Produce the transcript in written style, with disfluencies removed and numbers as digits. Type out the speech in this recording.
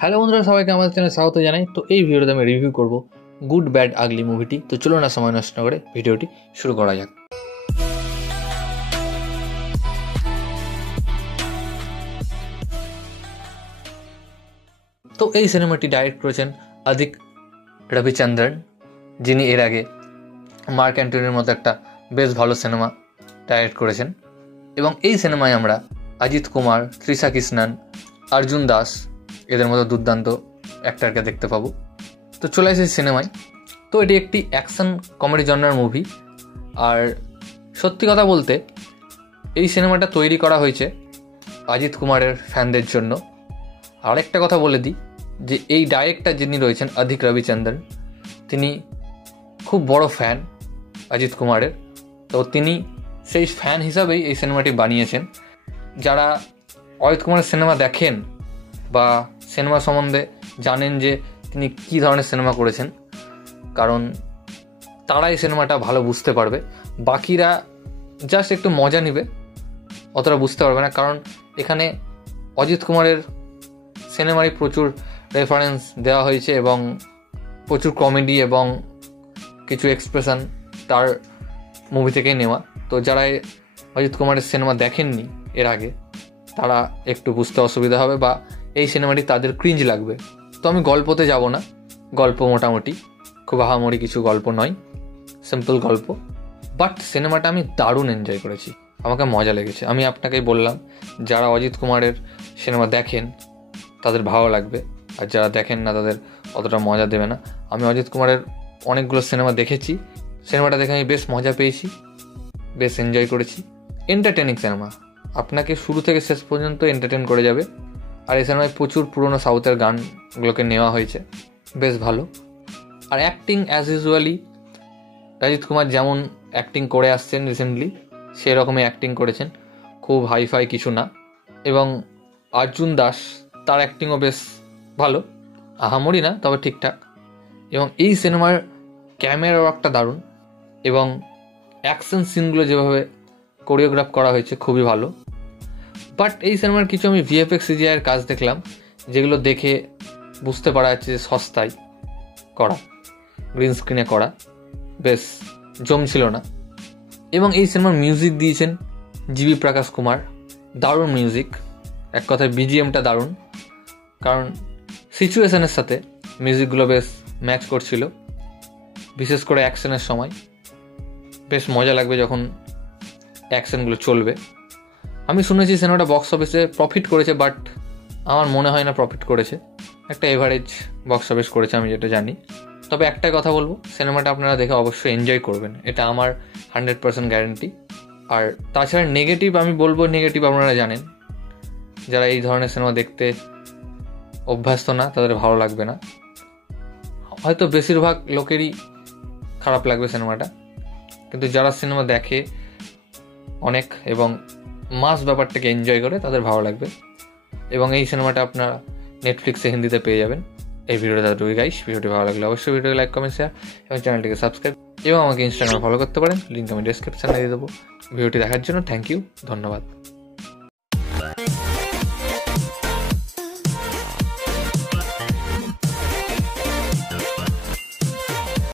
Hello বন্ধুরা, সবাইকে আমাদের চ্যানেলে স্বাগত জানাই। তো এই ভিডিওতে আমি রিভিউ করব গুড ব্যাড আগলি মুভিটি। তো চলো না সময় নষ্ট করে ভিডিওটি শুরু করা যাক। তো এই সিনেমাটি ডাইরেক্ট করেছেন অদিক রবিচন্দ্রন, যিনি এর আগে মার্ক অ্যান্টনির মতো একটা বেশ ভালো সিনেমা ডাইরেক্ট করেছেন। এবং এই সিনেমায় আমরা অজিত কুমার, তৃষা কৃষ্ণন, অর্জুন দাস এদের মতো দুর্দান্ত অ্যাক্টরকে দেখতে পাবো। তো চলে এসেছি সিনেমায়। তো এটি একটি অ্যাকশন কমেডি জনরার মুভি। আর সত্যি কথা বলতে এই সিনেমাটা তৈরি করা হয়েছে অজিত কুমারের ফ্যানদের জন্য। আরেকটা কথা বলে দিই যে এই ডাইরেক্টর যিনি রয়েছেন অদিক রবিচন্দ্রন, তিনি খুব বড় ফ্যান অজিত কুমারের। তো তিনি সেই ফ্যান হিসাবেই এই সিনেমাটি বানিয়েছেন। যারা অজিত কুমারের সিনেমা দেখেন বা সিনেমা সম্বন্ধে জানেন যে তিনি কী ধরনের সিনেমা করেছেন, কারণ তারা এই সিনেমাটা ভালো বুঝতে পারবে। বাকিরা জাস্ট একটু মজা নেবে, অতটা বুঝতে পারবে না। কারণ এখানে অজিত কুমারের সিনেমায় প্রচুর রেফারেন্স দেওয়া হয়েছে এবং প্রচুর কমেডি এবং কিছু এক্সপ্রেশন তার মুভি থেকেই নেওয়া। তো যারা অজিত কুমারের সিনেমা দেখেননি এর আগে, তারা একটু বুঝতে অসুবিধা হবে বা এই সিনেমাটি তাদের ক্রিঞ্জ লাগবে। তো আমি গল্পতে যাব না, গল্প মোটামুটি খুব আহামরি কিছু গল্প নয়, সিম্পল গল্প। বাট সিনেমাটা আমি দারুণ এনজয় করেছি, আমাকে মজা লেগেছে। আমি আপনাকেই বললাম, যারা অজিত কুমারের সিনেমা দেখেন তাদের ভালো লাগবে, আর যারা দেখেন না তাদের অতটা মজা দেবে না। আমি অজিত কুমারের অনেকগুলো সিনেমা দেখেছি, সিনেমাটা দেখে আমি বেশ মজা পেয়েছি, বেশ এনজয় করেছি। এন্টারটেনিং সিনেমা, আপনাকে শুরু থেকে শেষ পর্যন্ত এন্টারটেন করে যাবে। আর এই সিনেমায় প্রচুর পুরোনো সাউথের গানগুলোকে নেওয়া হয়েছে, বেশ ভালো। আর acting as usually Ajith Kumar যেমন অ্যাক্টিং করে আসছেন রিসেন্টলি, সেরকমই অ্যাক্টিং করেছেন, খুব হাইফাই কিছু না। এবং অর্জুন দাস, তার অ্যাক্টিংও বেশ ভালো, আহামরি না তবে ঠিকঠাক। এবং এই সিনেমার ক্যামেরা ওয়ার্কটা দারুণ এবং অ্যাকশন সিনগুলো যেভাবে কোরিওগ্রাফ করা হয়েছে খুবই ভালো। বাট এই সিনেমার কিছু আমি ভিএফএক্স সিজিআইয়ের কাজ দেখলাম, যেগুলো দেখে বুঝতে পারা যাচ্ছে যে সস্তায় করা, গ্রিন স্ক্রিনে করা, বেশ জমছিল না। এবং এই সিনেমার মিউজিক দিয়েছেন জিবি প্রকাশ কুমার, দারুণ মিউজিক, এক কথায় বিজিএমটা দারুণ। কারণ সিচুয়েশনের সাথে মিউজিকগুলো বেশ ম্যাচ করছিল, বিশেষ করে অ্যাকশনের সময় বেশ মজা লাগবে যখন অ্যাকশনগুলো চলবে। আমি শুনেছি সিনেমাটা বক্স অফিসে প্রফিট করেছে, বাট আমার মনে হয় না প্রফিট করেছে, একটা এভারেজ বক্স অফিস করেছে আমি যেটা জানি। তবে একটাই কথা বলবো, সিনেমাটা আপনারা দেখে অবশ্যই এনজয় করবেন, এটা আমার 100% গ্যারেন্টি। আর তাছাড়া নেগেটিভ আমি বলবো, নেগেটিভ আপনারা জানেন, যারা এই ধরনের সিনেমা দেখতে অভ্যস্ত না তাদের ভালো লাগবে না, হয়তো বেশিরভাগ লোকেরই খারাপ লাগবে সিনেমাটা। কিন্তু যারা সিনেমা দেখে অনেক এবং মাস ব্যাপারটাকে এনজয় করে, তাদের ভালো লাগবে। এবং এই সিনেমাটা আপনারা নেটফ্লিক্সে হিন্দিতে পেয়ে যাবেন। এই ভিডিওটা তাদের গাইস, ভিডিওটি ভালো লাগলে অবশ্যই ভিডিওকে লাইক, কমেন্ট, শেয়ার এবং চ্যানেলটিকে সাবস্ক্রাইব এবং আমাকে ইনস্টাগ্রামে ফলো করতে পারেন, লিঙ্ক আমি ডেসক্রিপশানে দিয়ে দেবো। ভিডিওটি দেখার জন্য থ্যাংক ইউ, ধন্যবাদ।